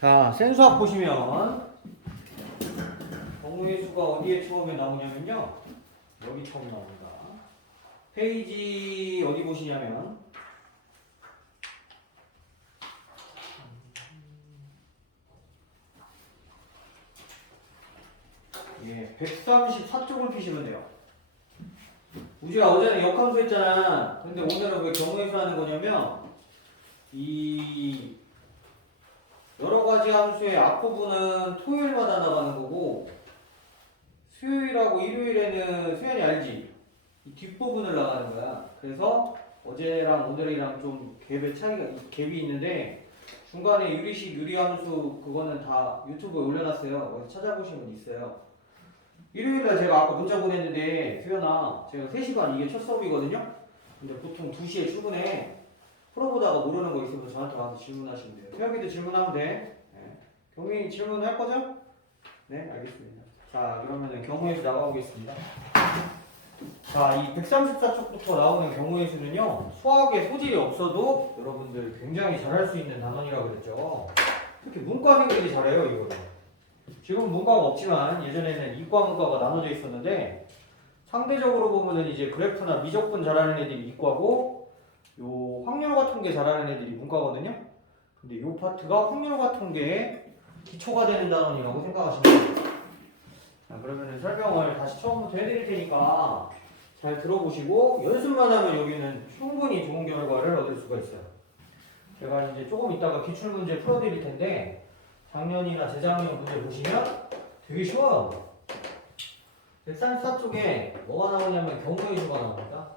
자, 센수학 보시면 경우의 수가 어디에 처음에 나오냐면요. 여기 처음 나옵니다. 페이지 어디 보시냐면 예, 134쪽을 피시면 돼요. 우지가 어제는 역함수 했잖아. 근데 오늘은 왜 경우의 수 하는 거냐면 이 여러 가지 함수의 앞부분은 토요일마다 나가는 거고 수요일하고 일요일에는 수연이 알지? 이 뒷부분을 나가는 거야. 그래서 어제랑 오늘이랑 좀 갭이 있는데 중간에 유리식 유리함수 그거는 다 유튜브에 올려놨어요. 거기서 찾아보시면 있어요. 일요일날 제가 아까 문자 보냈는데 수연아 제가 3시간 이게 첫 수업이거든요. 근데 보통 2시에 출근해. 풀어보다가 모르는 거 있으면 저한테 와서 질문하시면 돼요. 태혁이도 질문하면 돼. 네. 경민이 질문할 거죠? 네, 알겠습니다. 자, 그러면은 경우의 수 나가보겠습니다. 자, 이 134쪽부터 나오는 경우의 수는요, 수학에 소질이 없어도 여러분들 굉장히 잘할 수 있는 단원이라고 그랬죠. 특히 문과생들이 잘해요, 이거를. 지금 문과가 없지만 예전에는 이과, 문과가 나눠져 있었는데 상대적으로 보면은 이제 그래프나 미적분 잘하는 애들이 이과고 요 확률과 통계 잘하는 애들이 문과거든요. 근데 요 파트가 확률과 통계의 기초가 되는 단원이라고 생각하시면 돼요. 자, 그러면은 설명을 다시 처음부터 해드릴 테니까 잘 들어보시고 연습만 하면 여기는 충분히 좋은 결과를 얻을 수가 있어요. 제가 이제 조금 이따가 기출문제 풀어드릴 텐데 작년이나 재작년 문제 보시면 되게 쉬워요. 134쪽에 뭐가 나오냐면 경우의 수가 나옵니다.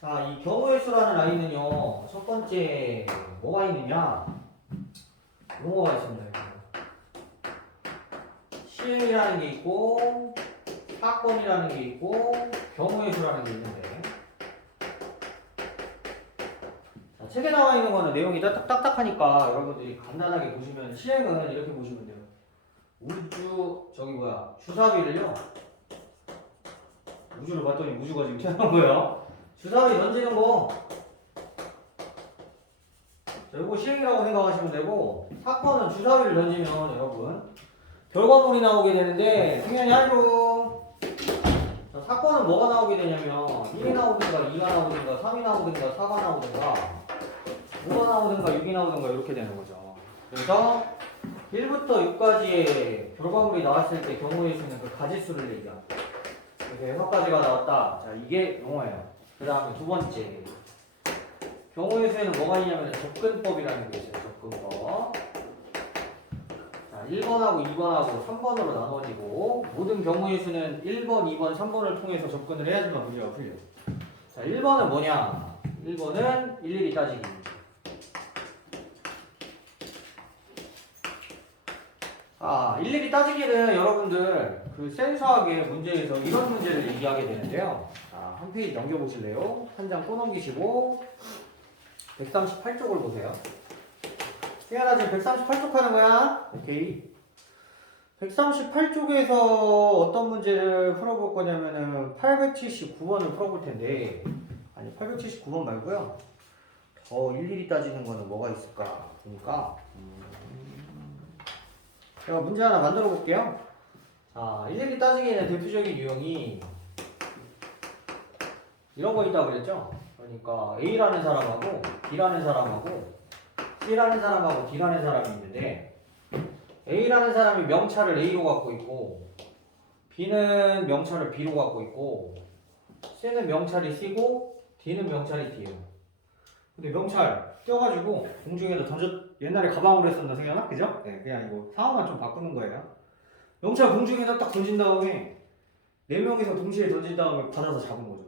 자, 이 경우의 수라는 아이는요, 첫 번째 뭐가 있느냐? 용어가 있습니다. 시행이라는 게 있고, 사건이라는 게 있고, 경우의 수라는 게 있는데, 자, 책에 나와 있는 거는 내용이 딱딱하니까 여러분들이 간단하게 보시면, 시행은 이렇게 보시면 돼요. 주사위를요, 우주를 봤더니 우주가 지금 튀어나온 거예요. 주사위 던지는 거, 자, 이거 시행이라고 생각하시면 되고, 사건은 주사위를 던지면 여러분 결과물이 나오게 되는데 승현이 알죠? 자, 사건은 뭐가 나오게 되냐면 1이 나오든가 2가 나오든가 3이 나오든가 4가 나오든가 5가 나오든가 6이 나오든가 이렇게 되는 거죠. 그래서 1부터 6까지의 결과물이 나왔을 때 경우의 수는 그 가지수를 얘기합니다. 그래서 6가지가 나왔다. 자, 이게 용어예요. 그 다음에 두 번째 경우의 수에는 뭐가 있냐면 접근법이라는 게 있어요. 접근법. 자, 1번하고 2번하고 3번으로 나눠지고 모든 경우의 수는 1번, 2번, 3번을 통해서 접근을 해야지만 문제가 풀려요. 자, 1번은 뭐냐? 1번은 일일이 따지기. 일일이 따지기는 여러분들 그 센수학의 문제에서 이런 문제를 얘기하게 되는데요. 자, 한 페이지 넘겨보실래요? 한 장 또 넘기시고 138쪽을 보세요. 수연아 지금 138쪽 하는 거야? 오케이. 138쪽에서 어떤 문제를 풀어볼 거냐면은 879번을 풀어볼 텐데, 아니 879번 말고요. 더 일일이 따지는 거는 뭐가 있을까 보니까 제가 문제 하나 만들어 볼게요. 자, 일일이 따지기에는 대표적인 유형이 이런 거 있다고 그랬죠? 그러니까 A라는 사람하고 B라는 사람하고 C라는 사람하고 D라는 사람이 있는데 A라는 사람이 명찰을 A로 갖고 있고 B는 명찰을 B로 갖고 있고 C는 명찰이 C고 D는 명찰이 D예요. 근데 명찰 떼어가지고 공중에다 옛날에 가방으로 했었나 생각나? 그죠? 네, 그냥 이거 상황만 좀 바꾸는 거예요. 명찰 공중에다 딱 던진 다음에 4명이서 동시에 던진 다음에 받아서 잡은 거죠.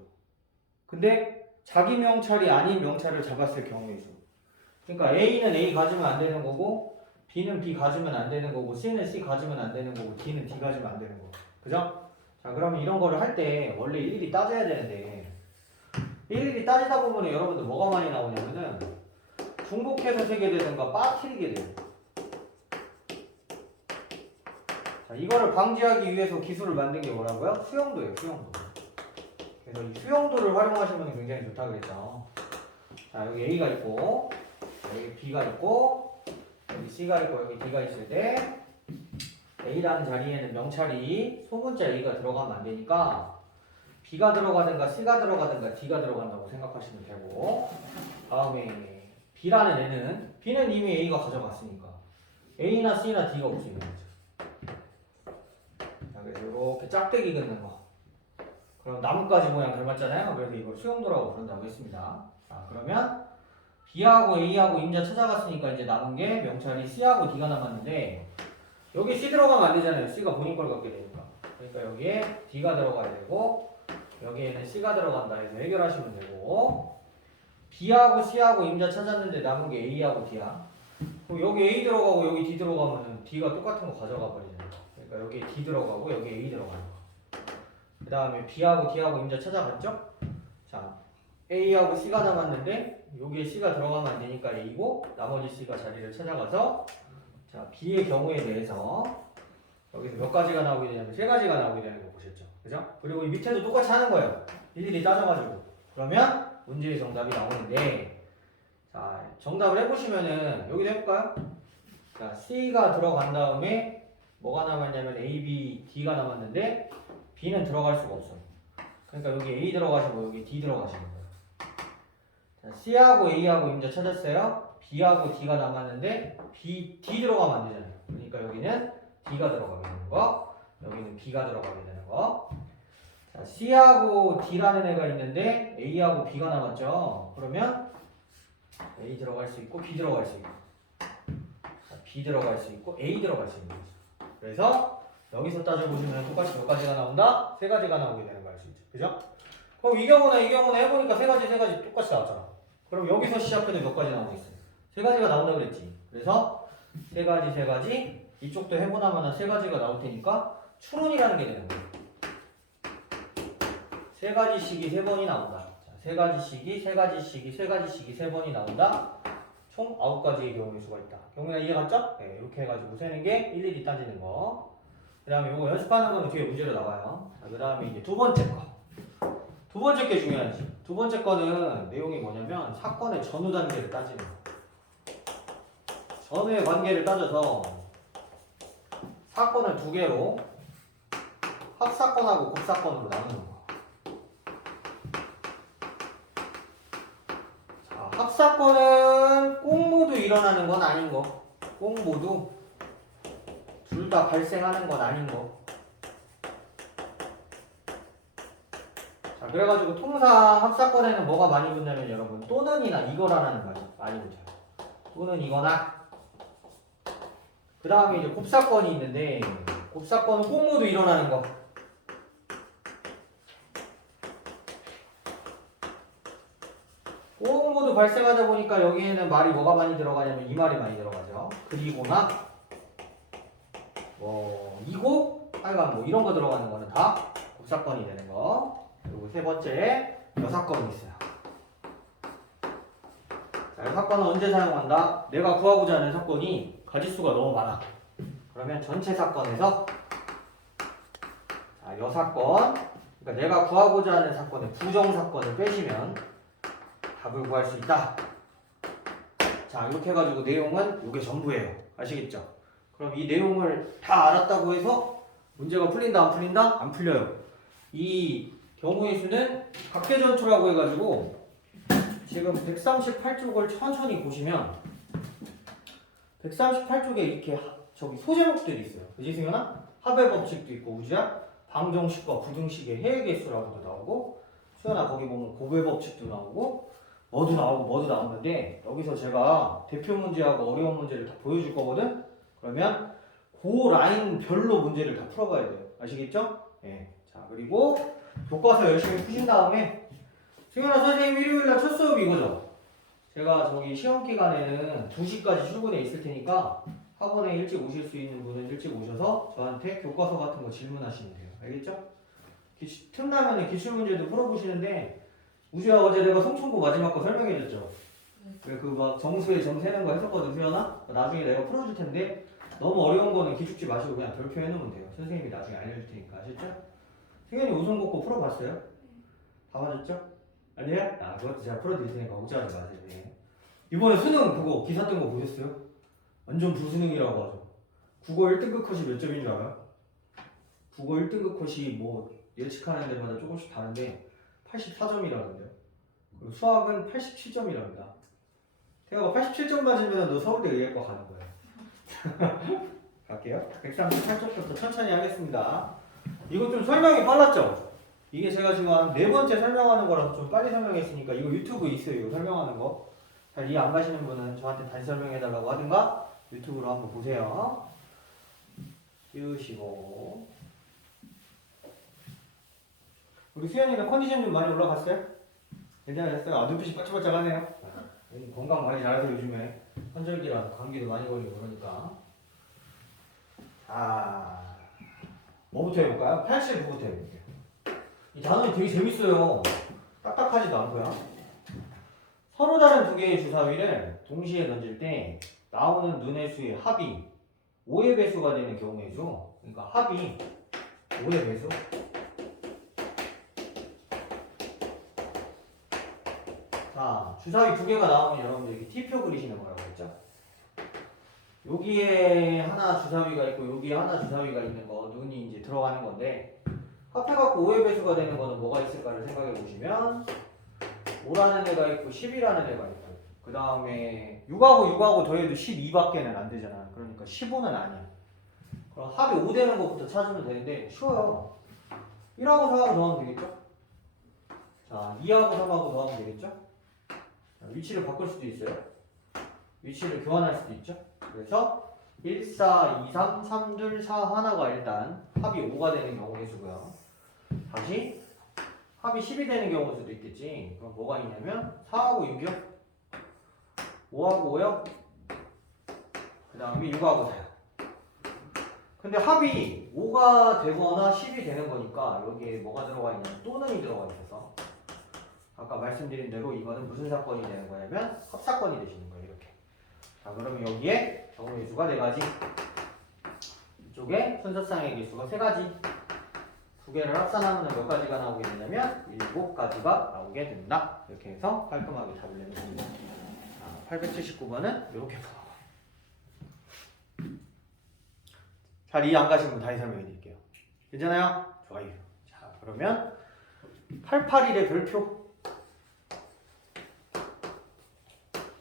근데 자기 명찰이 아닌 명찰을 잡았을 경우의 수. 그러니까 A는 A 가지면 안 되는 거고 B는 B 가지면 안 되는 거고 C는 C 가지면 안 되는 거고 D는 D 가지면 안 되는 거고. 그죠? 자, 그러면 이런 거를 할 때 원래 일일이 따져야 되는데 일일이 따지다 보면 여러분들 뭐가 많이 나오냐면은 중복해서 세게 되든가 빠뜨리게 돼요. 자, 이거를 방지하기 위해서 기술을 만든 게 뭐라고요? 수용도예요, 수용도. 그래서 이 수용도를 활용하시면 굉장히 좋다 그랬죠. 자, 여기 A가 있고 여기 B가 있고 여기 C가 있고 여기 D가 있을 때 A라는 자리에는 명찰이 소문자 A가 들어가면 안 되니까 B가 들어가든가 C가 들어가든가 D가 들어간다고 생각하시면 되고 다음에 B라는 애는 B는 이미 A가 가져갔으니까 A나 C나 D가 올 수 있는 거죠. 자, 그래서 이렇게 짝대기 긋는 거. 그럼 나뭇가지 모양 닮았잖아요. 그래서 이걸 수용도라고 부른다고 했습니다. 자, 그러면 B하고 A하고 임자 찾아갔으니까 이제 남은 게 명찰이 C하고 D가 남았는데 여기 C 들어가면 안 되잖아요. C가 본인 걸 갖게 되니까. 그러니까 여기에 D가 들어가야 되고 여기에는 C가 들어간다 해서 해결하시면 되고 B하고 C하고 임자 찾았는데 남은 게 A하고 D야. 그럼 여기 A 들어가고 여기 D 들어가면은 D가 똑같은 거 가져가 버리잖아요. 그러니까 여기 D 들어가고 여기 A 들어가는 거. 그 다음에 B하고 D하고 임자 찾아갔죠? 자, A하고 C가 남았는데 여기에 C가 들어가면 안 되니까 A고 나머지 C가 자리를 찾아가서 자, B의 경우에 대해서 여기서 몇 가지가 나오게 되냐면 세 가지가 나오게 되는 거 보셨죠? 그죠? 그리고 이 밑에도 똑같이 하는 거예요. 일일이 따져가지고. 그러면 문제의 정답이 나오는데 자, 정답을 해보시면은 여기도 해볼까요? 자, C가 들어간 다음에 뭐가 남았냐면 A, B, D가 남았는데 B는 들어갈 수가 없어요. 그러니까 여기 A 들어가시고 여기 D 들어가시는 거예요. 자, C하고 A하고 임자 찾았어요. B하고 D가 남았는데 D 들어가면 안 되잖아요. 그러니까 여기는 D가 들어가게 되는 거, 여기는 B가 들어가게 되는 거. 자, C하고 D라는 애가 있는데 A하고 B가 남았죠. 그러면 A 들어갈 수 있고 B 들어갈 수 있고 자, B 들어갈 수 있고 A 들어갈 수 있는 거죠. 그래서 여기서 따져보시면 똑같이 몇 가지가 나온다? 세 가지가 나오게 되는 거 알 수 있죠. 그죠? 그럼 이 경우나 해보니까 세 가지 똑같이 나왔잖아. 그럼 여기서 시작해도 몇 가지 나오고 있어요? 세 가지가 나온다 그랬지. 그래서 세 가지 이쪽도 해보나마나 세 가지가 나올 테니까 추론이라는 게 되는 거예요. 세 가지씩이 세 번이 나온다. 자, 세 가지씩이 세 번이 나온다. 총 9가지의 경우의 수가 있다. 경우나 이해 갔죠? 네, 이렇게 해가지고 세는 게 일일이 따지는 거. 그 다음에 이거 연습하는 거는 뒤에 문제로 나와요. 그 다음에 이제 두 번째 거. 두 번째 게 중요하지. 두 번째 거는 내용이 뭐냐면 사건의 전후 단계를 따지는 거. 전후의 관계를 따져서 사건을 두 개로 합사건하고 곱사건으로 나누는 거. 자, 합사건은 꼭 모두 일어나는 건 아닌 거. 꼭 모두 둘 다 발생하는 건 아닌 거. 자, 그래가지고 통상 합사건에는 뭐가 많이 붙냐면 여러분 또는이나 이거라는 말이 많이 붙어요. 또는 이거나. 그 다음에 이제 곱사건이 있는데 곱사건은 꼭 모두 일어나는 거. 꼭 모두 발생하다 보니까 여기에는 말이 뭐가 많이 들어가냐면 이 말이 많이 들어가죠. 그리고나 이고 하여간 뭐 이런 거 들어가는 거는 다 곱사건이 되는 거. 그리고 세 번째 여사건이 있어요. 자, 여사건은 언제 사용한다? 내가 구하고자 하는 사건이 가지수가 너무 많아. 그러면 전체 사건에서 자, 여사건, 그러니까 내가 구하고자 하는 사건의 부정사건을 빼시면 답을 구할 수 있다. 자, 이렇게 해가지고 내용은 이게 전부예요. 아시겠죠? 그럼 이 내용을 다 알았다고 해서 문제가 풀린다 안 풀린다? 안 풀려요. 이 경우의 수는 각계전투라고 해가지고 지금 138쪽을 천천히 보시면 138쪽에 이렇게 저기 소제목들이 있어요. 그지 승현아? 합의 법칙도 있고 우주야? 방정식과 부등식의 해의 개수라고도 나오고 수현아 거기 보면 곱의 법칙도 나오고 뭐도 나오는데 여기서 제가 대표 문제하고 어려운 문제를 다 보여줄 거거든? 그러면 그 라인별로 문제를 다 풀어봐야 돼요. 아시겠죠? 네. 자, 그리고 교과서 열심히 푸신 다음에 승현아 선생님 일요일날 첫 수업이 이거죠? 제가 저기 시험 기간에는 2시까지 출근해 있을 테니까 학원에 일찍 오실 수 있는 분은 일찍 오셔서 저한테 교과서 같은 거 질문하시면 돼요. 알겠죠? 틈나면 기출문제도 풀어보시는데 우주야 어제 내가 송충고 마지막 거 설명해줬죠? 그 막 정수에 점 세는 거 했었거든 수연아? 나중에 내가 풀어줄 텐데 너무 어려운 거는 기죽지 마시고 그냥 별표 해놓으면 돼요. 선생님이 나중에 알려줄 테니까. 아셨죠? 승현이 우선곡고 풀어봤어요? 다 맞았죠? 아니에요? 아 그것도 제가 풀어드릴 테니까 걱정하지 마세요. 네. 이번에 수능 그거 기사 뜬 거 보셨어요? 완전 불수능이라고 하죠. 국어 1등급 컷이 몇 점인 줄 알아요? 국어 1등급 컷이 뭐 예측하는 데마다 조금씩 다른데 84점이라던데요. 그리고 수학은 87점이랍니다. 태아가 87점 맞으면 너 서울대 의예과 가는 거예요. 갈게요. 138쪽부터 천천히 하겠습니다. 이거 좀 설명이 빨랐죠? 이게 제가 지금 한 4번째 설명하는 거라서 좀 빨리 설명했으니까 이거 유튜브에 있어요. 이거 설명하는 거. 잘 이해 안 가시는 분은 저한테 다시 설명해달라고 하든가 유튜브로 한번 보세요. 띄우시고. 우리 수현이가 컨디션 좀 많이 올라갔어요? 괜찮았어요? 아, 눈빛이 반짝반짝하네요. 건강 많이 잘하세요. 요즘에 환절기라 감기도 많이 걸리고 그러니까. 자, 뭐부터 해볼까요? 89부터 해볼게요. 이 단원이 되게 재밌어요. 딱딱하지도 않고요. 서로 다른 두 개의 주사위를 동시에 던질 때 나오는 눈의 수의 합이 5의 배수가 되는 경우의 수. 그러니까 합이 5의 배수. 자, 주사위 두 개가 나오면 여러분들 이렇게 T표 그리시는 거라고 했죠? 여기에 하나 주사위가 있고 여기에 하나 주사위가 있는 거 눈이 이제 들어가는 건데 합해갖고 5의 배수가 되는 거는 뭐가 있을까를 생각해 보시면 5라는 애가 있고 10이라는 애가 있고 그 다음에 6하고 더해도 12밖에는 안 되잖아. 그러니까 15는 아니야. 그럼 합이 5 되는 것부터 찾으면 되는데 쉬워요. 1하고 4하고 더하면 되겠죠? 자, 2하고 3하고 더하면 되겠죠? 자, 위치를 바꿀 수도 있어요. 위치를 교환할 수도 있죠? 그래서 1, 4, 2, 3, 3, 2, 4 하나가 일단 합이 5가 되는 경우의 수고요. 다시 합이 10이 되는 경우일 수도 있겠지. 그럼 뭐가 있냐면 4하고 6이요. 5하고 5요. 그 다음에 6하고 4요. 근데 합이 5가 되거나 10이 되는 거니까 여기에 뭐가 들어가 있냐면 또는이 들어가 있어서 아까 말씀드린 대로 이거는 무슨 사건이 되는 거냐면 합사건이 되시는 거예요. 이렇게. 자, 그러면 여기에 경우의 수가 4가지. 이쪽에 순서상의 개수가 3가지. 두 개를 합산하면 몇 가지가 나오게 되냐면 7가지가 나오게 된다. 이렇게 해서 깔끔하게 답을 내면 됩니다. 879번은 이렇게 풀어봐요. 잘 이해 안 가신 분 다시 설명해 드릴게요. 괜찮아요? 좋아요. 자, 그러면 88일의 별표.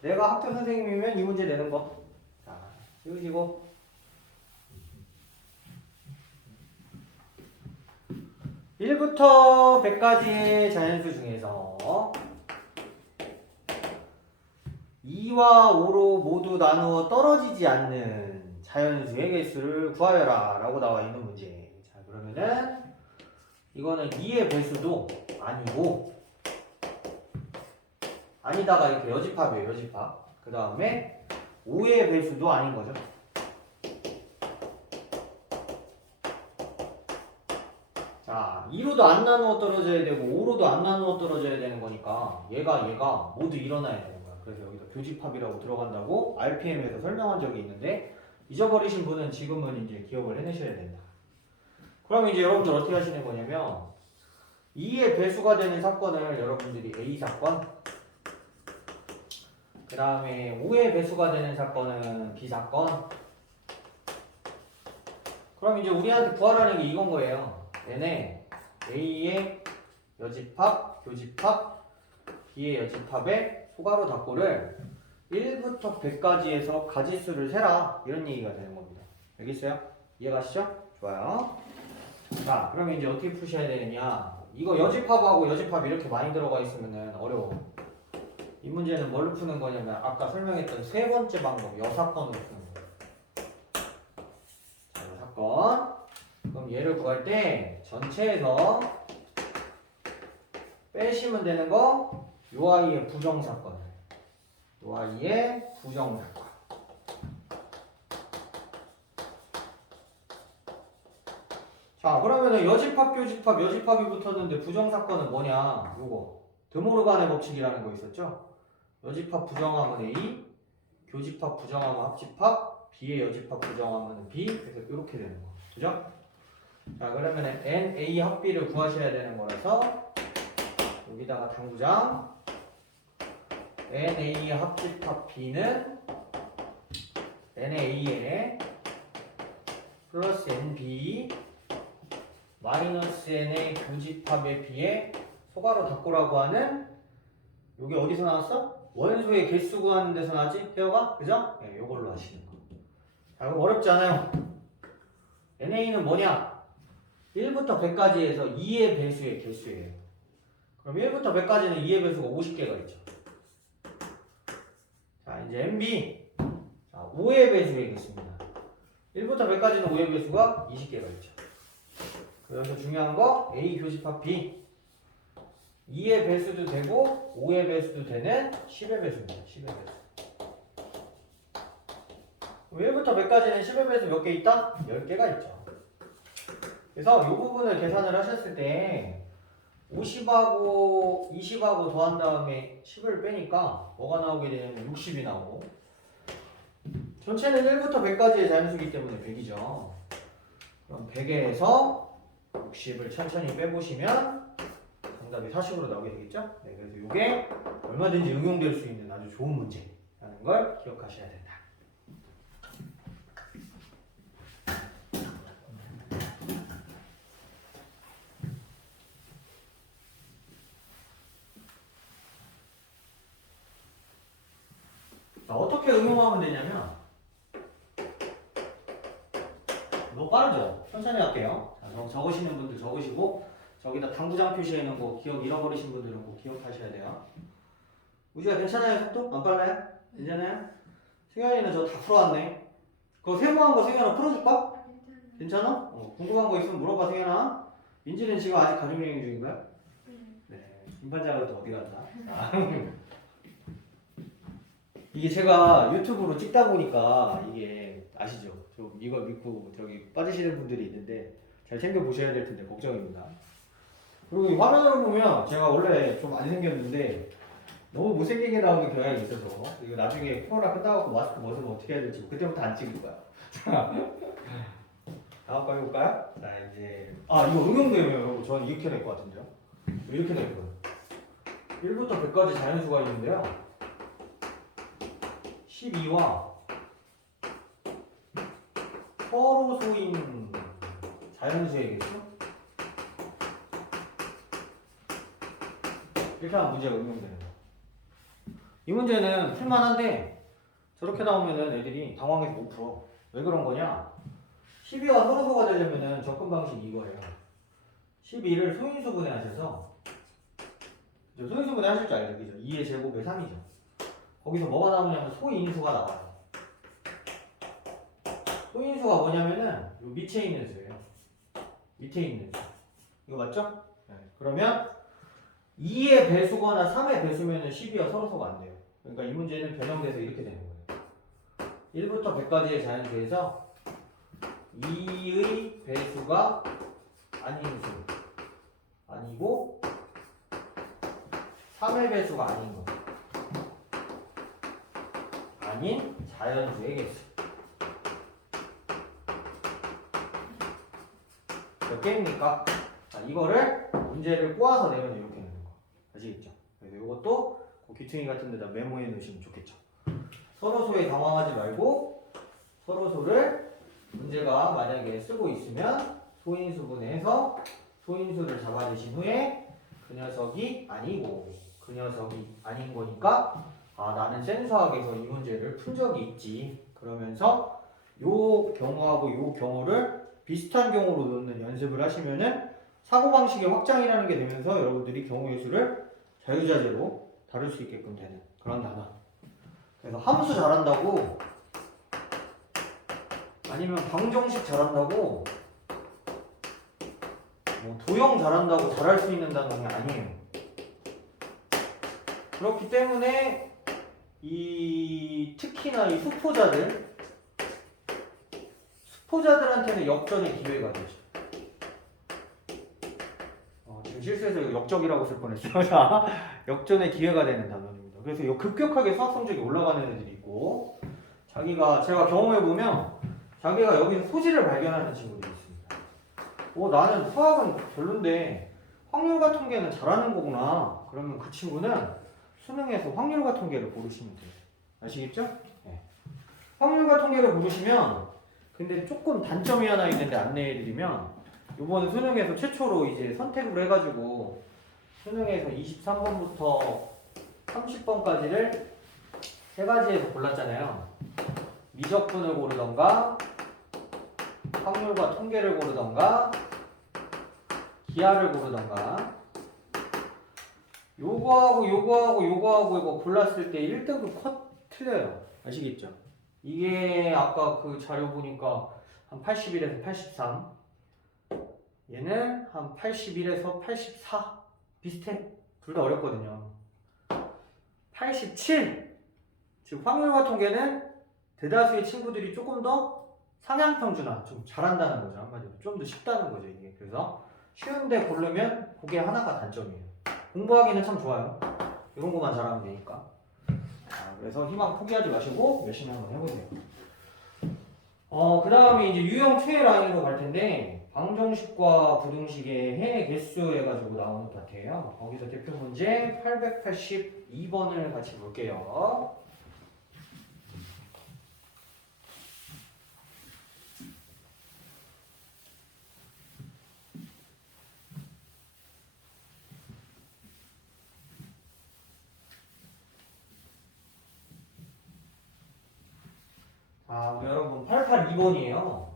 내가 학교 선생님이면 이 문제 내는 거. 자, 띄우시고. 1부터 100까지의 자연수 중에서 2와 5로 모두 나누어 떨어지지 않는 자연수의 개수를 구하여라 라고 나와 있는 문제. 자, 그러면은 이거는 2의 배수도 아니고 아니다가 이렇게 여집합이에요. 여집합. 그 다음에 5의 배수도 아닌 거죠. 자, 2로도 안 나누어 떨어져야 되고 5로도 안 나누어 떨어져야 되는 거니까 얘가 모두 일어나야 되는 거야. 그래서 여기다 교집합이라고 들어간다고 RPM에서 설명한 적이 있는데 잊어버리신 분은 지금은 이제 기억을 해내셔야 된다. 그럼 이제 여러분들 어떻게 하시는 거냐면 2의 배수가 되는 사건을 여러분들이 A 사건, 그 다음에 5의 배수가 되는 사건은 B 사건. 그럼 이제 우리한테 구하라는 게 이건 거예요. 얘네 A의 여집합, 교집합, B의 여집합의 소가로 닫고를 1부터 100까지에서 가지수를 세라 이런 얘기가 되는 겁니다. 알겠어요? 이해가시죠? 좋아요. 자, 그러면 이제 어떻게 푸셔야 되느냐. 이거 여집합하고 여집합 이렇게 많이 들어가 있으면 어려워. 이 문제는 뭘로 푸는 거냐면 아까 설명했던 세 번째 방법 여사건으로 푸는 거예요. 자, 여사건. 그럼 얘를 구할 때 전체에서 빼시면 되는 거 요 아이의 부정사건. 요 아이의 부정사건. 자, 그러면은 여집합, 교집합, 여집합이 붙었는데 부정사건은 뭐냐? 요거 드모르간의 법칙이라는 거 있었죠? 여집합 부정하면 A, 교집합 부정하면 합집합, B의 여집합 부정하면 B. 그래서 이렇게 되는 거. 그죠? 자, 그러면은 N, A 합비를 구하셔야 되는 거라서 여기다가 당구장 NA 합집합 B는 NA에 플러스 NB 마이너스 NA 교집합에 비해 소가로 닫고라고 하는 요게 어디서 나왔어? 원소의 개수 구하는 데서 나왔지? 태어가? 그죠? 네, 요걸로 하시는 거. 자, 그럼 어렵지 않아요? NA는 뭐냐? 1부터 100까지 해서 2의 배수의 개수예요. 그럼 1부터 100까지는 2의 배수가 50개가 있죠. 자, 이제 NB. 자, 5의 배수의 개수입니다. 1부터 100까지는 5의 배수가 20개가 있죠. 여기서 중요한 거 A 교집합 B. 2의 배수도 되고 5의 배수도 되는 10의 배수입니다. 10의 배수. 1부터 100까지는 10의 배수 몇 개 있다? 10개가 있죠. 그래서 이 부분을 계산을 하셨을 때 50하고 20하고 더한 다음에 10을 빼니까 뭐가 나오게 되냐면 60이 나오고, 전체는 1부터 100까지의 자연수이기 때문에 100이죠. 그럼 100에서 60을 천천히 빼보시면 정답이 40으로 나오게 되겠죠? 네, 그래서 이게 얼마든지 응용될 수 있는 아주 좋은 문제라는 걸 기억하셔야 된다. 자, 어떻게 응용하면 되냐면, 너무 빠르죠? 천천히 할게요. 자, 적으시는 분들 적으시고, 저기다 당구장 표시해놓은 거 기억 잃어버리신 분들은 꼭 기억하셔야 돼요. 우지가 괜찮아요? 속도? 안 빨라요? 괜찮아요? 승현이는 저 다 풀어왔네. 그거 세모한 거 승현아 풀어줄까? 괜찮아? 궁금한 거 있으면 물어봐 승현아. 민지는 지금 아직 가족여행 중인가요? 네. 김반장은 또 어디 갔나? 이게 제가 유튜브로 찍다 보니까 이게 아시죠? 좀 이거 믿고 저기 빠지시는 분들이 있는데 잘 챙겨 보셔야 될 텐데 걱정입니다. 그리고 이 화면으로 보면 제가 원래 좀 많이 생겼는데 너무 못생기게 나오는 경향이 있어서 이거 나중에 코로나 끝나고 마스크 벗으면 어떻게 해야 될지 그때부터 안 찍을 거야. 자, 다음 거 해볼까요? 자, 이제 이거 응용되면 여러분 저는 이렇게 낼 것 같은데요? 이렇게 낼 거예요. 1부터 100까지 자연수가 있는데요. 12와 서로소인 자연수의 개수? 이렇게 하면 문제가 응용되는 거야. 이 문제는 풀만한데 저렇게 나오면은 애들이 당황해서 못 풀어. 왜 그런 거냐? 12와 서로소가 되려면은 접근 방식이 이거예요. 12를 소인수분해 하셔서, 소인수분해 하실 줄 알죠? 그죠? 2의 제곱에 3이죠. 거기서 뭐가 나오냐면 소인수가 나와요. 소인수가 뭐냐면은 요 밑에 있는 수예요. 밑에 있는 수. 이거 맞죠? 네. 그러면 2의 배수거나 3의 배수면은 12와 서로소가 안 돼요. 그러니까 이 문제는 변형돼서 이렇게 되는 거예요. 1부터 100까지의 자연수에서 2의 배수가 아닌 수, 아니고 3의 배수가 아닌 거, 아닌 자연수의 개수. 몇 개입니까? 자, 이거를 문제를 꼬아서 내면 이렇게 되는 거. 아시겠죠? 그래서 이것도 귀퉁이 같은 데다 메모해 놓으시면 좋겠죠. 서로소에 당황하지 말고 서로소를 문제가 만약에 쓰고 있으면 소인수분해서 소인수를 잡아내신 후에 그 녀석이 아니고 그 녀석이 아닌 거니까 나는 센수학에서 이 문제를 푼 적이 있지. 그러면서 요 경우하고 요 경우를 비슷한 경우로 놓는 연습을 하시면은 사고방식의 확장이라는 게 되면서 여러분들이 경우의 수를 자유자재로 다룰 수 있게끔 되는 그런 단어. 그래서 함수 잘한다고 아니면 방정식 잘한다고 뭐 도형 잘한다고 잘할 수 있는 단어는 아니에요. 그렇기 때문에 특히나 이 수포자들한테는 역전의 기회가 되죠. 지금 실수해서 이거 역적이라고 쓸 뻔했어요. 자, 역전의 기회가 되는 단어입니다. 그래서 급격하게 수학 성적이 올라가는 애들이 있고, 제가 경험해보면 자기가 여기서 소질을 발견하는 친구들이 있습니다. 나는 수학은 별론데 확률과 통계는 잘하는 거구나. 그러면 그 친구는 수능에서 확률과 통계를 고르시면 돼요. 아시겠죠? 네. 확률과 통계를 고르시면 근데 조금 단점이 하나 있는데 안내해드리면 이번 수능에서 최초로 이제 선택을 해가지고 수능에서 23번부터 30번까지를 세 가지에서 골랐잖아요. 미적분을 고르던가 확률과 통계를 고르던가 기하를 고르던가 요거하고 이거 골랐을 때 1등급 컷 틀려요. 아시겠죠? 이게 아까 그 자료 보니까 한 81에서 83 얘는 한 81에서 84 비슷해. 둘 다 어렵거든요. 87 즉 확률과 통계는 대다수의 친구들이 조금 더 상향평준화 좀 잘한다는 거죠. 한마디로 좀 더 쉽다는 거죠 이게. 그래서 쉬운데 고르면 그게 하나가 단점이에요. 공부하기는 참 좋아요. 이런 거만 잘하면 되니까. 그래서 희망 포기하지 마시고 열심히 한번 해보세요. 그 다음에 이제 유형 최애 라인으로 갈 텐데 방정식과 부등식의 해 개수 해가지고 나오는 파트예요. 거기서 대표 문제 882번을 같이 볼게요. 우리 여러분 882번이에요.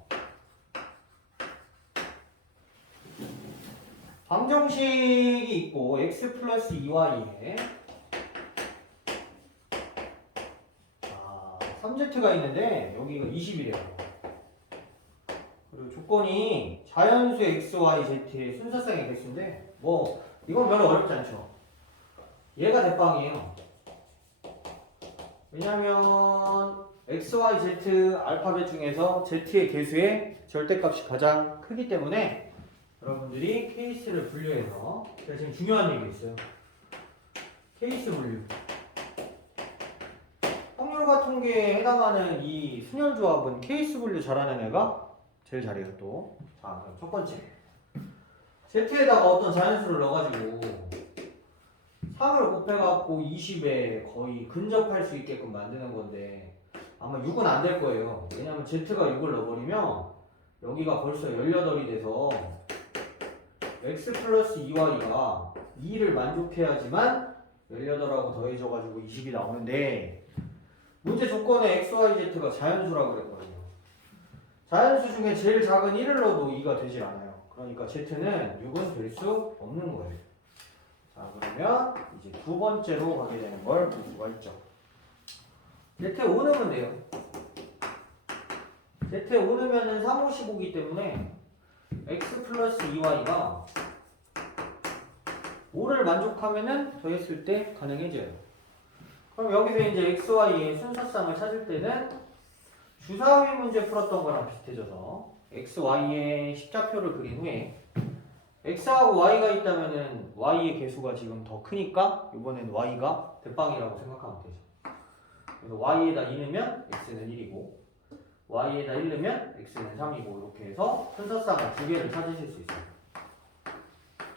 방정식이 있고 x 플러스 2y에 3z가 있는데 여기가 20이래요. 그리고 조건이 자연수 x, y, z의 순서상의 개수인데 뭐 이건 별로 어렵지 않죠. 얘가 대빵이에요. 왜냐면 x, y, z 알파벳 중에서 z의 개수의 절대값이 가장 크기 때문에 여러분들이 케이스를 분류해서 제가 지금 중요한 얘기 있어요. 케이스 분류. 확률과 통계에 해당하는 이 순열 조합은 케이스 분류 잘하는 애가 제일 잘해요 또. 자, 그럼 첫 번째. z에다가 어떤 자연수를 넣어가지고 3을 곱해갖고 20에 거의 근접할 수 있게끔 만드는 건데 아마 6은 안 될 거예요. 왜냐면 z가 6을 넣어버리면 여기가 벌써 18이 돼서 x 플러스 2y가 2를 만족해야지만 18하고 더해져가지고 20이 나오는데 문제 조건에 x, y, z가 자연수라고 그랬거든요. 자연수 중에 제일 작은 1을 넣어도 2가 되질 않아요. 그러니까 z는 6은 될 수 없는 거예요. 자, 그러면 이제 두 번째로 가게 되는 걸 볼 수가 있죠. z에 5 넣으면 돼요. z에 5 넣으면 3, 5, 15이기 때문에 x 플러스 2y가 5를 만족하면은 더했을 때 가능해져요. 그럼 여기서 이제 x, y의 순서상을 찾을 때는 주사위 문제 풀었던 거랑 비슷해져서 x, y의 십자표를 그린 후에 x하고 y가 있다면은 y의 개수가 지금 더 크니까 이번엔 y가 대빵이라고 생각하면 되죠. 그래서 y에다 2 넣으면 x는 1이고 y에다 1 넣으면 x는 3이고 이렇게 해서 순서상을 두 개를 찾으실 수 있어요.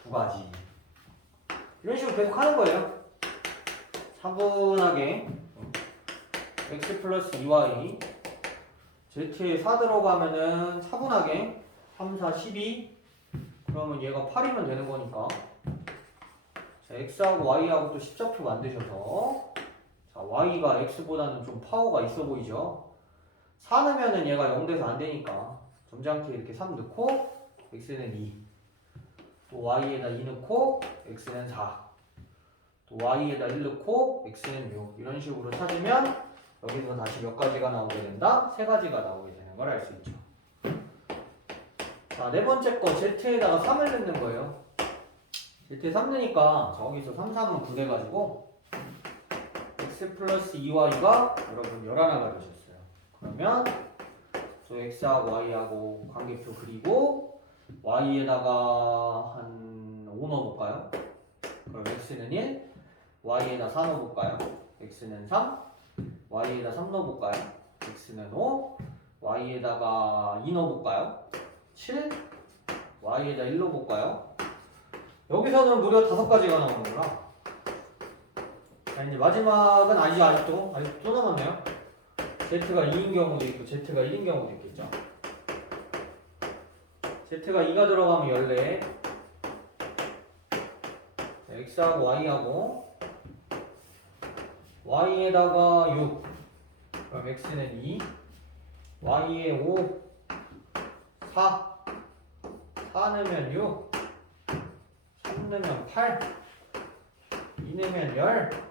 두 가지. 이런 식으로 계속 하는 거예요. 차분하게 x 플러스 2y z에 4 들어가면은 차분하게 3, 4, 12 그러면 얘가 8이면 되는 거니까 자, x하고 y하고 또 십자표 만드셔서 자, y가 x보다는 좀 파워가 있어 보이죠? 4 넣으면은 얘가 0돼서 안 되니까 점잖게 이렇게 3 넣고 x는 2 또 y에다 2 넣고 x는 4 또 y에다 1 넣고 x는 6 이런 식으로 찾으면 여기서 다시 몇 가지가 나오게 된다? 세 가지가 나오게 되는 걸 알 수 있죠. 자, 네 번째 거 z에다가 3을 넣는 거예요. z에 3 넣으니까 저기서 3, 3은 9 돼가지고 x 플러스 2y가 여러분 11가 되셨어요. 그러면 저 x하고 y하고 관계표 그리고 y에다가 한 5 넣어볼까요? 그럼 x는 1, y에다 4 넣어볼까요? x는 3, y에다 3 넣어볼까요? x는 5, y에다가 2 넣어볼까요? 7, y에다 1 넣어볼까요? 여기서는 무려 5가지가 나오는구나. 자, 이제 마지막은 아니죠. 아직도 또 남았네요. Z가 2인 경우도 있고 Z가 1인 경우도 있겠죠. Z가 2가 들어가면 14, X하고 Y하고 Y에다가 6, 그럼 X는 2, Y에 5, 4, 4 넣으면 6, 3 넣으면 8, 2 넣으면 10,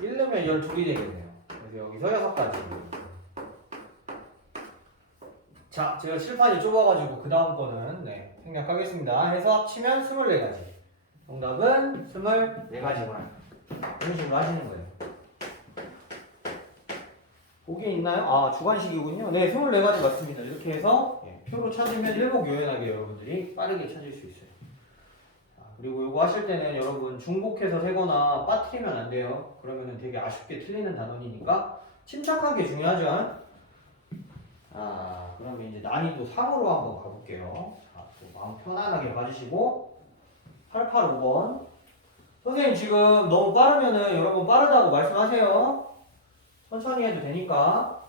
1 넣으면 12이 되겠네요. 그래서 여기서 6가지. 자, 제가 칠판이 좁아가지고 그 다음 거는 생략하겠습니다. 해서 합치면 24가지. 정답은 24가지구나. 이런 식으로 하시는 거예요. 보기 있나요? 아, 주관식이군요. 네, 24가지 맞습니다. 이렇게 해서 표로 찾으면 일목요연하게 여러분들이 빠르게 찾을 수 있어요. 자, 그리고 이거 하실 때는 여러분 중복해서 세거나 빠뜨리면 안 돼요. 그러면 되게 아쉽게 틀리는 단원이니까 침착한 게 중요하죠. 그러면 이제 난이도 3으로 한번 가볼게요. 자, 또 마음 편안하게 봐주시고 885번. 선생님 지금 너무 빠르면은 여러분 빠르다고 말씀하세요. 천천히 해도 되니까.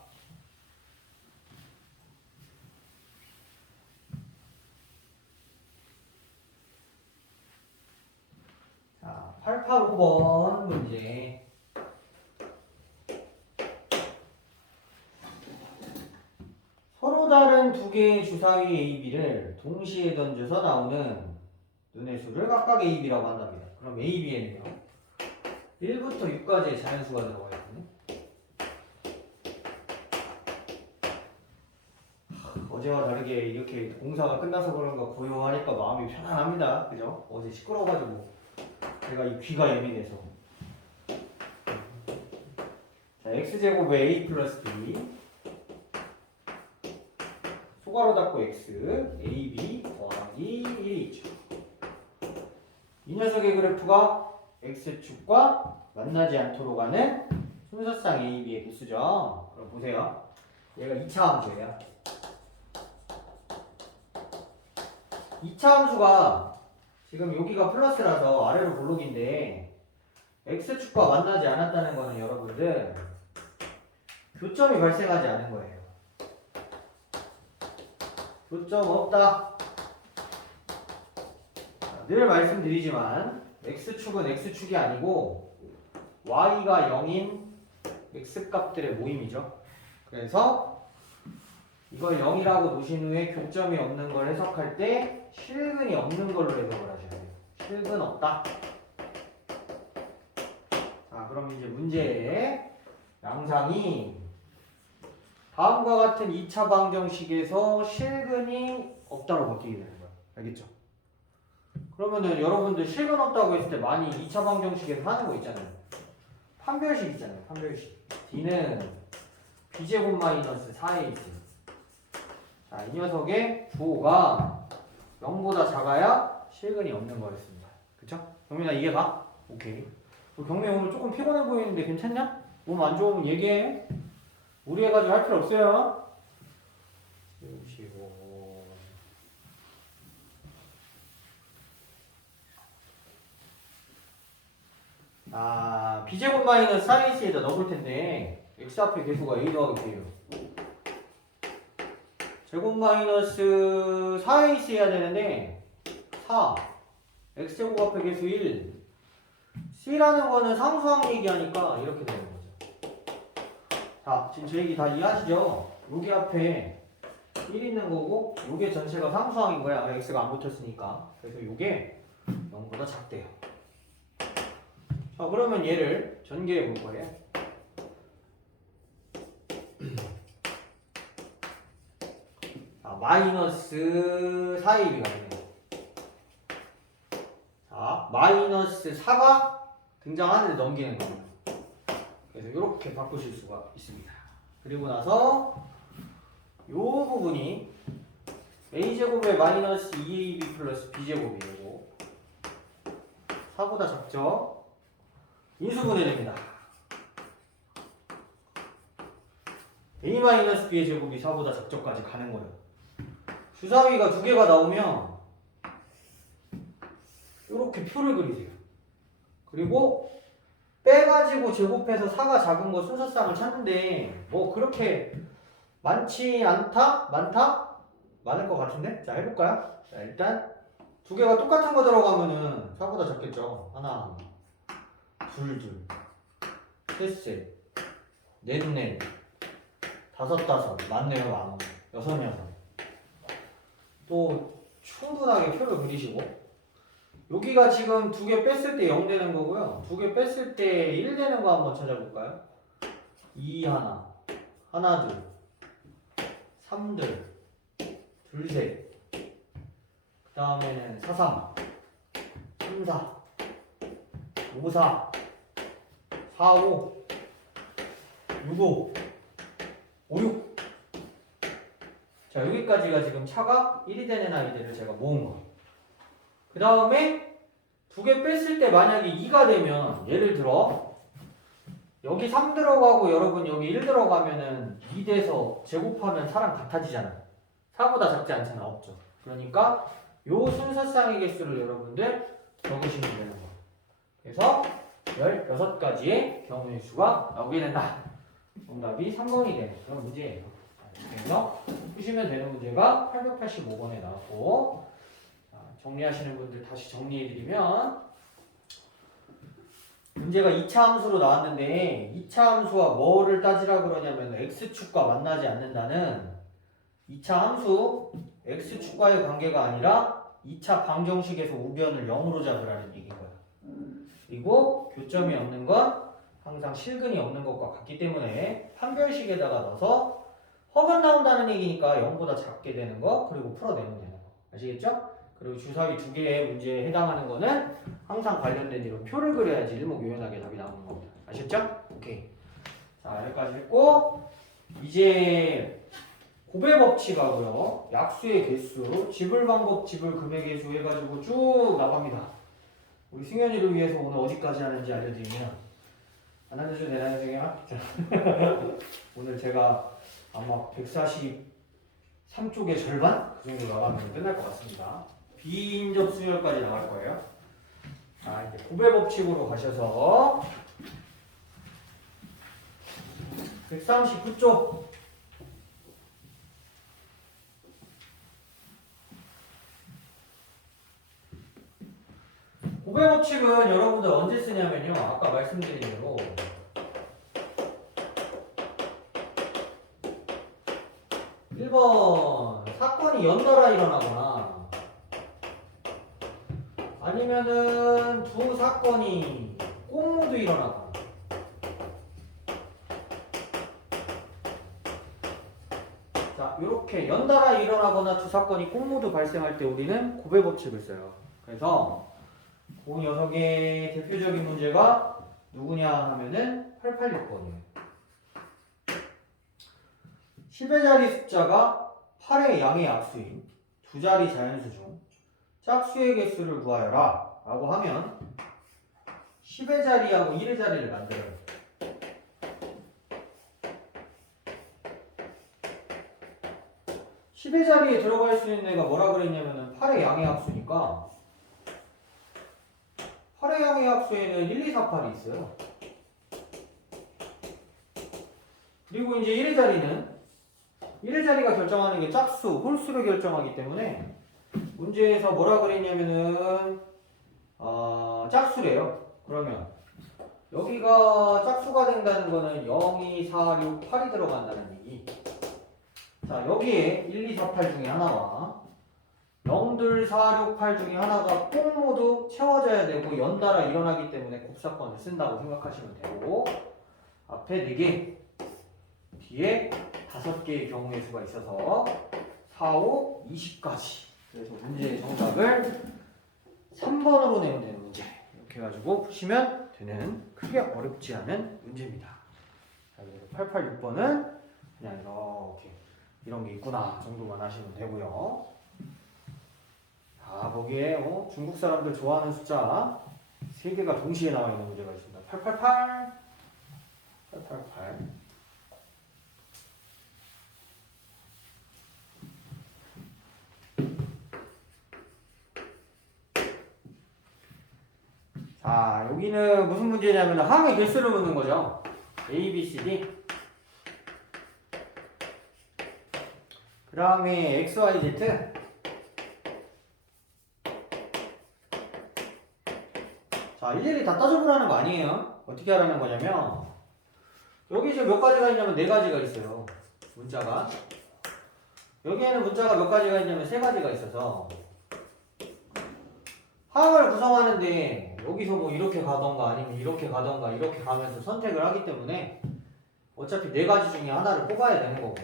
자, 885번 문제. 서로 다른 두 개의 주사위 AB를 동시에 던져서 나오는 눈의 수를 각각 AB라고 한답니다. 그럼 AB에는요 1부터 6까지의 자연수가 들어가 있거든요. 어제와 다르게 이렇게 공사가 끝나서 그런가 고요하니까 마음이 편안합니다. 그죠? 어제 시끄러워가지고 제가 이 귀가 예민해서. 자, x제곱에 a 플러스 b 소괄호 닫고 x ab 더하기 1이죠. 이 녀석의 그래프가 x축과 만나지 않도록 하는 순서상 ab의 개수죠. 그럼 보세요. 얘가 2차 함수예요. 2차 함수가 지금 여기가 플러스라서 아래로 볼록인데 x축과 만나지 않았다는 거는 여러분들 교점이 발생하지 않은 거예요. 교점 없다. 늘 말씀드리지만 x축은 x축이 아니고 y가 0인 x값들의 모임이죠. 그래서 이걸 0이라고 놓으신 후에 교점이 없는 걸 해석할 때 실근이 없는 걸로 해석을 하셔야 돼요. 실근 없다. 자, 그럼 이제 문제의 양상이 다음과 같은 2차 방정식에서 실근이 없다로 바뀌게 되는 거예요. 알겠죠? 그러면은 여러분들 실근 없다고 했을 때 많이 2차 방정식에서 하는 거 있잖아요. 판별식 있잖아요. 판별식. D는 B제곱 마이너스 4AC. 자, 이 녀석의 부호가 0보다 작아야 실근이 없는 거였습니다. 그쵸? 경민아 이해가? 오케이. 경민 오늘 조금 피곤해 보이는데 괜찮냐? 몸 안 좋으면 얘기해. 무리해가지고 할 필요 없어요. 쉬고. B제곱 마이너스 4AC에다 넣을 텐데 X 앞에 개수가 A 더하기 B예요. 제곱 마이너스 4AC 해야 되는데 4 X제곱 앞에 개수 1 C라는 거는 상수항 얘기하니까 이렇게 되는 거죠. 자, 지금 제 얘기 다 이해하시죠? 여기 앞에 1 있는 거고 요게 전체가 상수항인 거야. X가 안 붙었으니까. 그래서 요게 0보다 작대요. 자, 그러면 얘를 전개해 볼 거예요. 자, 마이너스 4AB가 되네요. 자, 마이너스 4가 등장하는데 넘기는 겁니다. 그래서 이렇게 바꾸실 수가 있습니다. 그리고 나서 이 부분이 a제곱에 마이너스 2ab 플러스 b제곱이고 4보다 작죠? 인수분해됩니다. a-b의 제곱이 4보다 작죠까지 가는 거예요. 주사위가 두 개가 나오면 이렇게 표를 그리세요. 그리고 빼가지고 제곱해서 4가 작은 거 순서쌍을 찾는데 뭐 그렇게 많지 않다? 많다? 많을 것 같은데? 자, 해볼까요? 자, 일단 두 개가 똑같은 거 들어가면은 4보다 작겠죠. 하나, 둘, 셋, 셋, 넷, 넷, 다섯, 많네요, 많어. 여섯. 또 충분하게 표를 그리시고 여기가 지금 두 개 뺐을 때 0 되는 거고요. 두 개 뺐을 때 1 되는 거 한번 찾아볼까요? 2 하나, 하나 둘, 3 둘, 둘 셋. 그 다음에는 4 3, 3 4, 5 4, 4 5, 6 5, 5 6. 자, 여기까지가 지금 차가 1이 되는 아이들을 제가 모은 거. 그 다음에 두 개 뺐을 때 만약에 2가 되면 예를 들어 여기 3 들어가고 여러분 여기 1 들어가면은 2 돼서 제곱하면 4랑 같아지잖아. 4보다 작지 않잖아. 없죠. 그러니까 요 순서쌍의 개수를 여러분들 적으시면 되는 거. 그래서 16가지의 경우의 수가 나오게 된다. 정답이 3번이 되는 그런 문제예요. 그래서 푸시면 되는 문제가 885번에 나왔고, 정리하시는 분들 다시 정리해드리면 문제가 2차 함수로 나왔는데 2차 함수와 뭐를 따지라 그러냐면 x축과 만나지 않는다는 2차 함수 x축과의 관계가 아니라 2차 방정식에서 우변을 0으로 잡으라는 얘기인 거야. 그리고 교점이 없는 건 항상 실근이 없는 것과 같기 때문에 판별식에다가 넣어서 허근 나온다는 얘기니까 0보다 작게 되는 거, 그리고 풀어내면 되는 거. 아시겠죠? 그리고 주사위 두 개의 문제에 해당하는 거는 항상 관련된 이런 표를 그려야지 일목요연하게 답이 나오는 겁니다. 아셨죠? 오케이. 자, 여기까지 했고, 이제 곱의 법칙하고요, 약수의 개수, 지불 방법, 지불 금액의 수 해가지고 쭉 나갑니다. 우리 승현이를 위해서 오늘 어디까지 하는지 알려드리면, 안 알려줘도 되나요, 승현아? 오늘 제가 아마 143쪽의 절반? 그 정도 나가면 끝날 것 같습니다. 비인접 수열까지 나갈 거예요. 자, 이제 곱의 법칙으로 가셔서 139쪽. 곱의 법칙은 여러분들 언제 쓰냐면요, 아까 말씀드린 대로 (1번) 사건이 연달아 일어나거나 아니면은 두 사건이 꼭 모두 일어나거나, 자, 이렇게 연달아 일어나거나 두 사건이 꼭 모두 발생할 때 우리는 곱의 법칙을 써요. 그래서 그 녀석의 대표적인 문제가 누구냐 하면은 886번이에요. 10의 자리 숫자가 8의 양의 약수인 두 자리 자연수 중 짝수의 개수를 구하여라 라고 하면 10의 자리하고 1의 자리를 만들어요. 10의 자리에 들어갈 수 있는 애가 뭐라 그랬냐면은 8의 양의 약수니까 8의 양의 약수에는 1, 2, 4, 8이 있어요. 그리고 이제 1의 자리는 1의 자리가 결정하는 게 짝수, 홀수를 결정하기 때문에 문제에서 뭐라 그랬냐면은 짝수래요. 그러면 여기가 짝수가 된다는 거는 0, 2, 4, 6, 8이 들어간다는 얘기. 자, 여기에 1, 2, 4, 8 중에 하나와 0, 2, 4, 6, 8 중에 하나가 꼭 모두 채워져야 되고 연달아 일어나기 때문에 곱사건을 쓴다고 생각하시면 되고, 앞에 4개, 뒤에 5개의 경우의 수가 있어서 4, 5, 20까지. 그래서 문제의 정답을 3번으로 내면 되는 문제. 이렇게 해가지고 푸시면 되는 크게 어렵지 않은 문제입니다. 자, 그래서 886번은 그냥 이렇게 이런 게 있구나 정도만 하시면 되고요. 자, 거기에 중국 사람들 좋아하는 숫자 3개가 동시에 나와 있는 문제가 있습니다. 888, 888. 자, 여기는 무슨 문제냐면 항의 개수를 묻는 거죠. A, B, C, D. 그 다음에 X, Y, Z. 자, 일일이 다 따져보라는 거 아니에요. 어떻게 하라는 거냐면 여기 지금 몇 가지가 있냐면 4가지가 있어요. 문자가. 여기에는 문자가 몇 가지가 있냐면 3가지가 있어서 항을 구성하는데 여기서 뭐 이렇게 가던가 아니면 이렇게 가던가 이렇게 가면서 선택을 하기 때문에 어차피 4가지 중에 하나를 뽑아야 되는 거고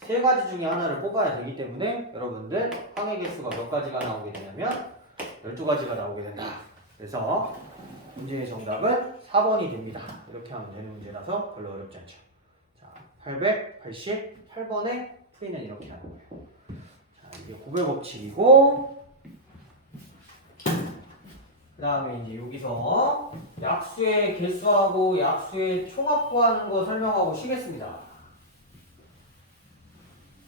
3가지 중에 하나를 뽑아야 되기 때문에 여러분들 항의 개수가 몇 가지가 나오게 되냐면 12가지가 나오게 된다. 그래서 문제의 정답은 4번이 됩니다. 이렇게 하면 되는 문제라서 별로 어렵지 않죠. 자, 888번에 풀이는 이렇게 하는 거예요. 자, 이게 곱의 법칙이고 그 다음에 이제 여기서 약수의 개수하고 약수의 총합 구하는 거 설명하고 쉬겠습니다.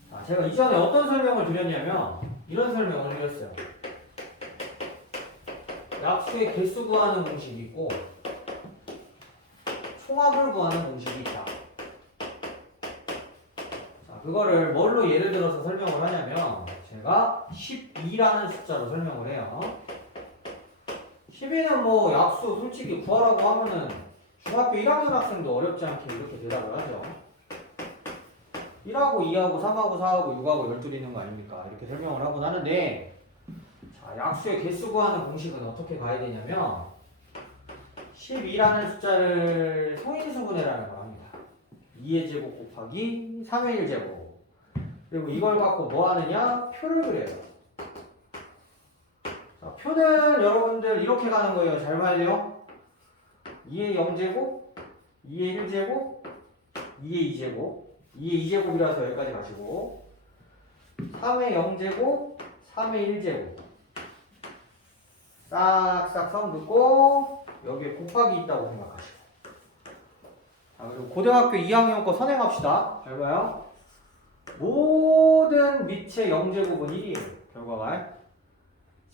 자, 제가 이전에 어떤 설명을 드렸냐면 이런 설명을 드렸어요. 약수의 개수 구하는 공식이 있고 총합을 구하는 공식이 있다. 자, 그거를 뭘로 예를 들어서 설명을 하냐면 제가 12라는 숫자로 설명을 해요. 12는 뭐 약수 솔직히 구하라고 하면은 중학교 1학년 학생도 어렵지 않게 이렇게 대답을 하죠. 1하고 2하고 3하고 4하고 6하고 12 있는 거 아닙니까? 이렇게 설명을 하곤 하는데 자, 약수의 개수 구하는 공식은 어떻게 가야 되냐면 12라는 숫자를 소인수분해라는 걸 합니다. 2의 제곱 곱하기 3의 1제곱 그리고 이걸 갖고 뭐 하느냐? 표를 그려요. 자, 표는 여러분들 이렇게 가는 거예요. 잘 봐야 돼요. 2의 0제곱 2의 1제곱 2의 2제곱 2의 2제곱이라서 여기까지 가시고 3의 0제곱 3의 1제곱 싹싹 선 긋고 여기에 곱하기 있다고 생각하시고 자, 그리고 고등학교 2학년 거 선행합시다. 잘 봐요. 모든 밑의 0제곱은 1이에요. 결과가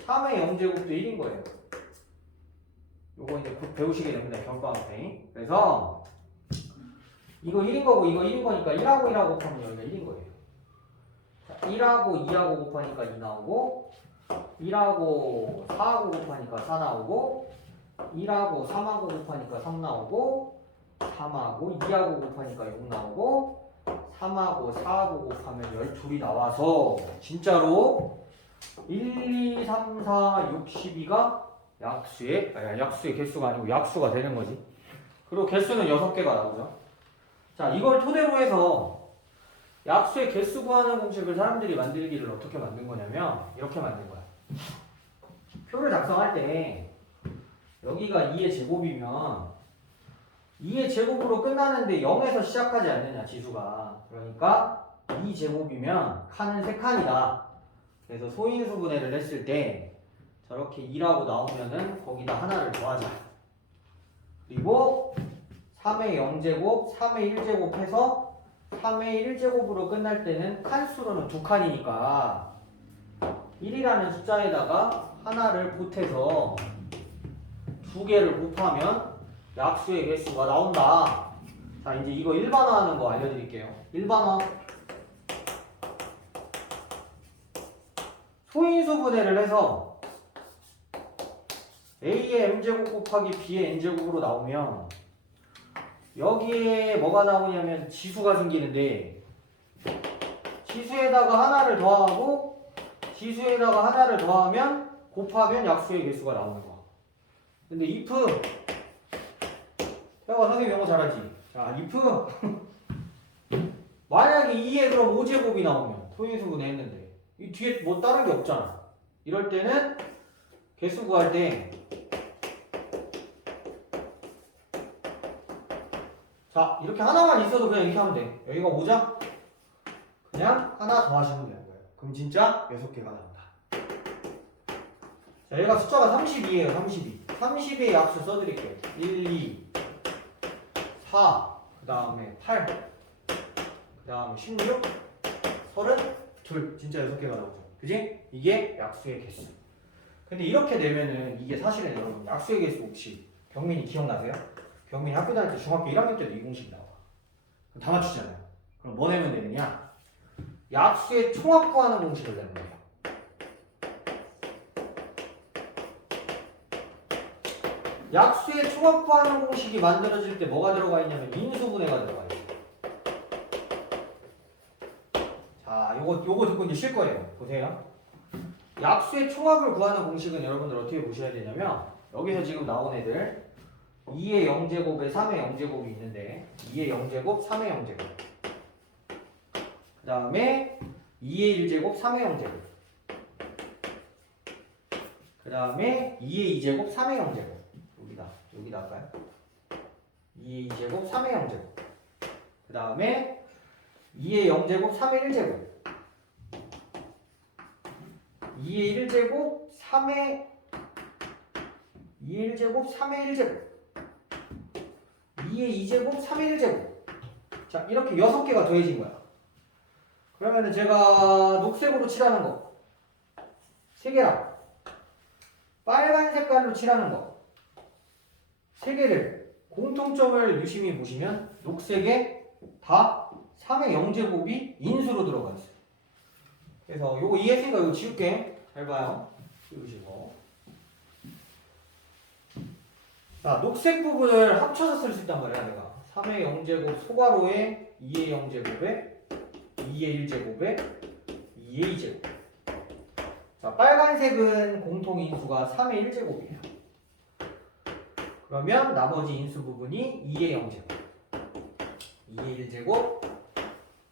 3의 0제곱도 1인 거예요. 요거 이제 곧 배우시게 됩니다. 결과한테. 그래서 이거 1인 거고 이거 1인 거니까 1하고 1하고 곱하면 여기가 1인 거예요. 자, 1하고 2하고 곱하니까 2 나오고 1하고 4하고 곱하니까 4 나오고 1하고 3하고 곱하니까 3 나오고 3하고 2하고 곱하니까 6 나오고 3하고 4하고 곱하면 12이 나와서 진짜로 1, 2, 3, 4, 6, 12가 약수의 개수가 아니고 약수가 되는 거지. 그리고 개수는 6개가 나오죠. 자, 이걸 토대로 해서 약수의 개수 구하는 공식을 사람들이 만들기를 어떻게 만든 거냐면 이렇게 만든 거야. 표를 작성할 때 여기가 2의 제곱이면 2의 제곱으로 끝나는데 0에서 시작하지 않느냐 지수가. 그러니까 2제곱이면 칸은 3칸이다. 그래서 소인수분해를 했을 때 저렇게 2라고 나오면은 거기다 하나를 더하자. 그리고 3의 0제곱, 3의 1제곱 해서 3의 1제곱으로 끝날 때는 칸수로는 2칸이니까 1이라는 숫자에다가 하나를 보태서 2개를 곱하면 약수의 개수가 나온다. 자, 이제 이거 일반화하는 거 알려드릴게요. 일반화. 소인수분해를 해서 A의 m제곱 곱하기 B의 n제곱으로 나오면 여기에 뭐가 나오냐면 지수가 생기는데 지수에다가 하나를 더하고 지수에다가 하나를 더하면 곱하면 약수의 개수가 나오는 거야. 근데 if 형 선생님 영어 잘하지? 자, if 만약에 2에 그럼 5제곱이 나오면 소인수분해 했는데 이 뒤에 뭐 다른 게 없잖아. 이럴 때는 개수 구할 때 자, 이렇게 하나만 있어도 그냥 이렇게 하면 돼. 여기가 5자? 그냥 하나 더 하시면 되는 거예요. 그럼 진짜 6개가 나온다. 자, 얘가 숫자가 32예요. 32. 32의 약수 써드릴게요. 1, 2, 4, 그 다음에 8, 그 다음에 16, 32. 진짜 6개가 나오죠. 그지? 이게 약수의 개수. 근데 이렇게 되면은 이게 사실은 여러분 약수의 개수 혹시 경민이 기억나세요? 경민이 학교 다닐 때 중학교 1학년 때도 이 공식 나와. 그럼 다 맞추잖아요. 그럼 뭐 내면 되느냐? 약수의 총합 구하는 공식을 내는 거예요. 약수의 총합 구하는 공식이 만들어질 때 뭐가 들어가 있냐면 인수분해가 들어가 있어요. 자, 요거 듣고 이제 쉴 거예요. 보세요. 약수의 총합을 구하는 공식은 여러분들 어떻게 보셔야 되냐면 여기서 지금 나온 애들 2의 0제곱에 3의 0제곱이 있는데 2의 0제곱, 3의 0제곱 그 다음에 2의 1제곱, 3의 0제곱 그 다음에 2의 2제곱, 3의 0제곱 여기다 할까요? 2의 2제곱, 3의 0제곱 그 다음에 2의 0제곱, 3의 1제곱 2의 1제곱, 3의 2의 1제곱, 3의 1제곱 2의 2제곱, 3의 1제곱 자 이렇게 6개가 더해진 거야. 그러면은 제가 녹색으로 칠하는 거 3개랑 빨간 색깔로 칠하는 거 3개를 공통점을 유심히 보시면 녹색에 다 3의 0제곱이 인수로 들어가 있어요. 그래서 요거 이해했으니까 이거 지울게. 잘 봐요. 지우시고. 자, 녹색 부분을 합쳐서 쓸 수 있단 말이야, 내가. 3의 0제곱 소괄호에 2의 0제곱에 2의 1제곱에 2의 2제곱. 자, 빨간색은 공통 인수가 3의 1제곱이에요. 그러면 나머지 인수 부분이 2의 0제곱, 2의 1제곱,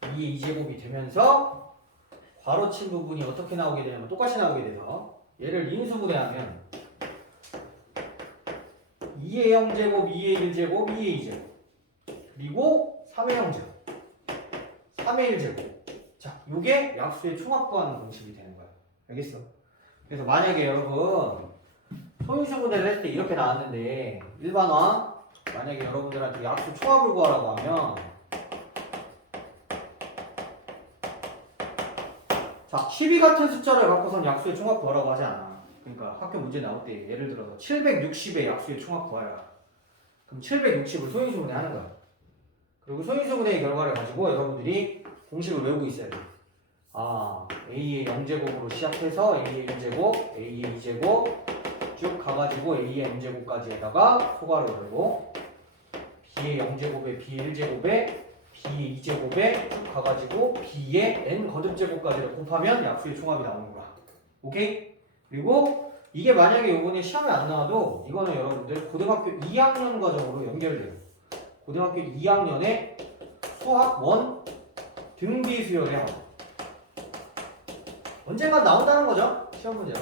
2의 2제곱이 되면서 괄호친 부분이 어떻게 나오게 되냐면 똑같이 나오게 돼서 얘를 인수분해하면 2의 0제곱, 2의 1제곱, 2의 2제곱 그리고 3의 0제곱, 3의 1제곱 자, 요게 약수의 총합 구하는 공식이 되는 거예요. 알겠어? 그래서 만약에 여러분 소인수분해를 했을 때 이렇게 나왔는데 일반화 만약에 여러분들한테 약수 총합을 구하라고 하면 자, 12 같은 숫자를 갖고선 약수의 총합 구하라고 하지 않아. 그러니까 학교 문제 나올 때 예를 들어서 760의 약수의 총합 구하라. 그럼 760을 소인수분해 하는 거야. 그리고 소인수분해의 결과를 가지고 여러분들이 공식을 외우고 있어야 돼. 아, A의 0제곱으로 시작해서 A의 1제곱, A의 2제곱 쭉 가가지고 A의 M제곱까지에다가 소괄호 열고 B의 0제곱에 B의 1제곱에 B의 2제곱에 쭉 가가지고 B의 N 거듭제곱까지를 곱하면 약수의 총합이 나오는 거야. 오케이? 그리고 이게 만약에 요번에 시험에 안 나와도 이거는 여러분들 고등학교 2학년 과정으로 연결돼요. 고등학교 2학년에 수학 1 등비 수열에 하고 언젠가 나온다는 거죠. 시험 문제로.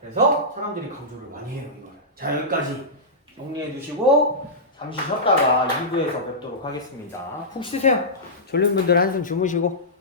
그래서 사람들이 강조를 많이 해요, 이거를. 자, 여기까지 정리해 주시고 잠시 쉬었다가 2부에서 뵙도록 하겠습니다. 푹 쉬세요. 졸린 분들 한숨 주무시고.